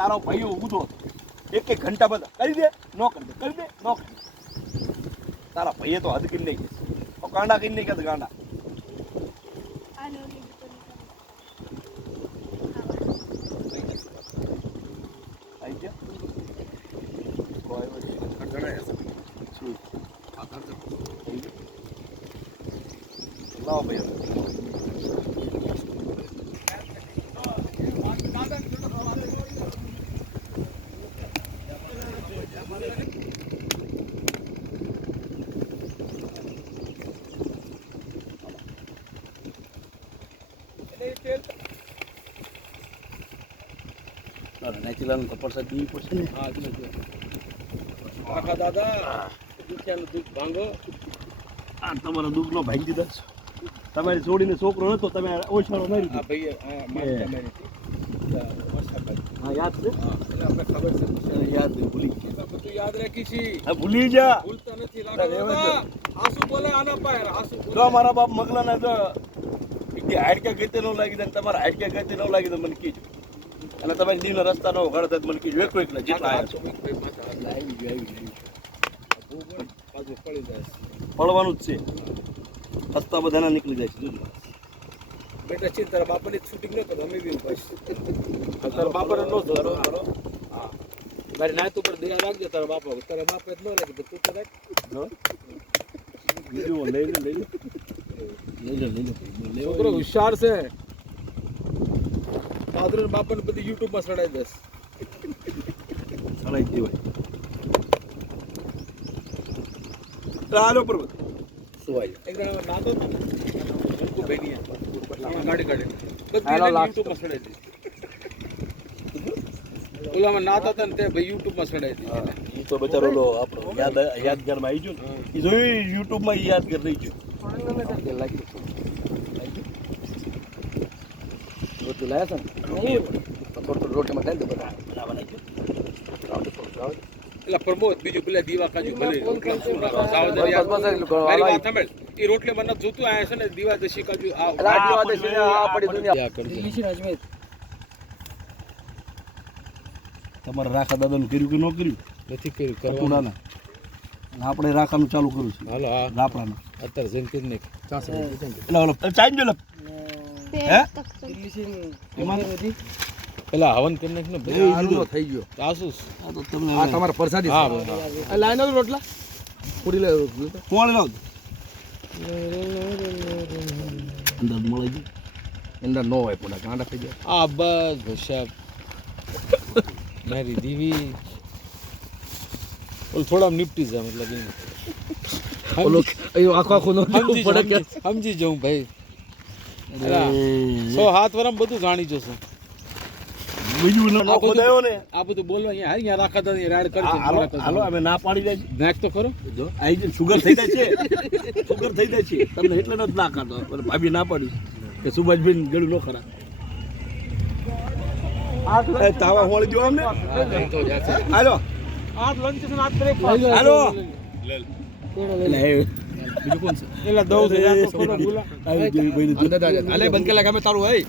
તારો ભાઈઓ ઊંધો એક ઘંટા બધા કરી દે નો કરી દે કરી દે નો કરી દે તારા ભાઈએ તો હદ કરી નહીં ગાંડા કરી નહીં કે ગાંડા લાવો ભાઈ નાચીલાનું કપડ સાથે દીવી પડશે ને આખા દાદા દુખ્યાનું દુઃખ ભાંગો આ તમારો દુઃખ નો ભાંગી દીધા તમારી છોડીને છોકરો નતો તમે ઓછાળો મારી હા ભાઈ હા યાદ છે આપણે ખબર છે યાદ ભૂલી બધું યાદ રાખી છી ભૂલી જા ભૂલતા નથી આસુ બોલે આના પાય આસુ જો મારા બાપ મગલાના જો કે હાડકા ગતે ન લાગી દે તમારા હાડકા ગતે ન લાગી દે મને કીજો અને તમારી દીવના રસ્તા નો ઘર દત મને કીજો એક એકલા જેટલા પડવાનું જ છે રસ્તા બધાના નીકળી જાય છે બેટા છે તારા બાપાની શૂટિંગ ન કરો અમે બી બસ તારા બાપાને નો ધરો હા મારી નાત ઉપર દયા રાખજે તારા બાપા જ ન રાખે તો તું તો રાખ વિડિયો લઈ લે છોકરો હોશિયાર છે પાદરો બાપાને બધી YouTube માં ચડાઈ દે ચડાઈ દેવાય ચાલો પર સુવાય એકદમ નાતો ઉनको બેનિયા ગાડી કાઢે બધી YouTube માં ચડાઈ દે ઓલામાં નાતા હતા ને તે ભાઈ YouTube માં ચડાઈ દે ઈ તો બચારો લો આપણો યાદગારમાં આવી ગયો ને ઈ જોઈ YouTube માં યાદગાર રહી ગયો રોટી લાયા છે ને રોટીમાં ખાઈ દે બધા બનાવવાના છે એટલે પ્રમોદ બીજું પેલા દીવા કાજુ ભલે એ રોટલી મને જોતું આયા છે ને દીવા દેશી કાજુ તમારે રાખા દાદાનું કર્યું કે ન કર્યું નથી કર્યું કરવાના આપણે રાખવાનું ચાલુ કર્યું છે હાલો રાપડાનું અત્યારે જઈને કરી નાખ એટલે ઓલો ચાઈ જો હે પેલા હવન કરી નાખ ને બધું થઈ ગયો આસુસ આ તો તમને આ તમારા પ્રસાદી હા લાઈનો રોટલા પૂરી લે કોણ લાવ અંદર મળી ગઈ અંદર નો હોય પણ ગાંડા થઈ ગયા આ બસ ભશા મારી દીવી ઓલ થોડા નિપટી જા મતલબ ઓલો આખો આખો નો પડે કે સમજી જાઉં ભાઈ સો હાથ વરમ બધું જાણી જશે બીજું ન ખોદાયો ને આ બધું બોલવા અહીંયા રાખા તા રાડ કરજે હાલો અમે ના પાડી દે નાખ તો ખરો જો આઈ જ સુગર થઈ જાય છે સુગર થઈ જાય છે તમને એટલે ન ના કાઢો ભાભી ના પાડી કે સુભાષભાઈ ગળું ન ખરા આ તાવા હોળી જો અમને હાલો આ લંચ છે આજ કરે હાલો બીજું કોણ છે એલા દઉ છે યાર તો ખોરો બોલા આવી ગઈ ભાઈ અંદર હાલે બંધ કે લગામે તારું હે